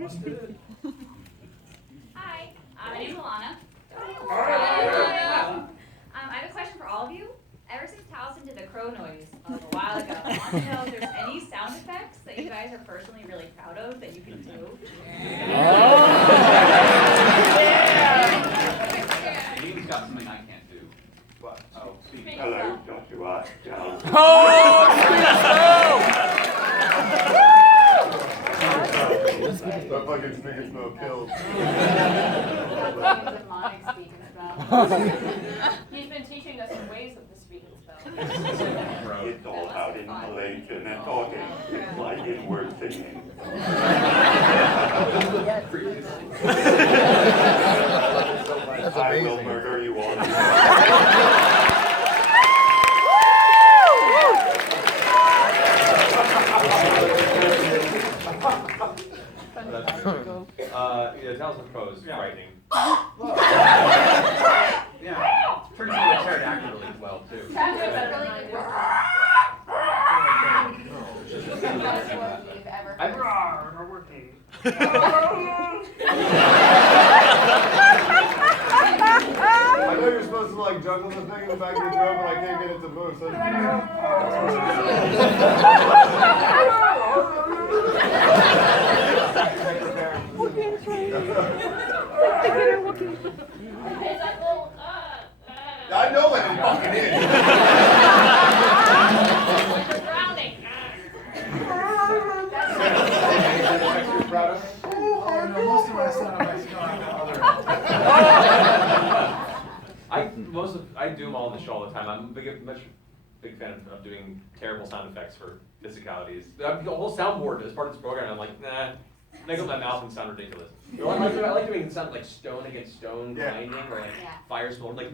Hi, my name is Alana. I have a question for all of you. Ever since Taliesin did the crow noise a while ago, I want to know if there's any sound effects that you guys are personally really proud of that you can do. He's got something I can't do. What? Oh, speak. Hello, don't you watch, John? That fucking speaking spell killed. He's been teaching us the ways of the speaking spell. It's all out in Malaysian and talking. It's like inward singing. That's I will amazing. murder you all. Taliesin Crow is frightening. Yeah, turns into a pterodactyl really well too. I know you're supposed to like juggle the thing in the back of your throat, but I can't get it to move. So I know what it fucking is. Drowning. I do them all in the show all the time. I'm a big fan of doing terrible sound effects for physicalities. The whole soundboard as part of this program, I'm like, nah, make up my mouth and sound ridiculous. I like doing it sound like stone against stone grinding, or like fire smoke, like,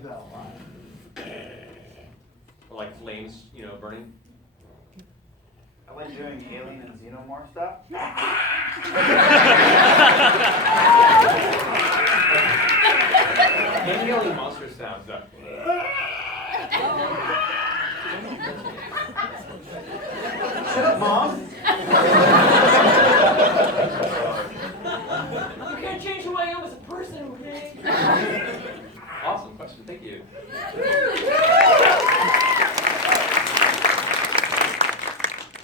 or like flames, burning. I like doing alien and xenomorph stuff. Any alien monster sounds though. Shut up, Mom. You can't change who I am as a person, okay? Awesome question, thank you.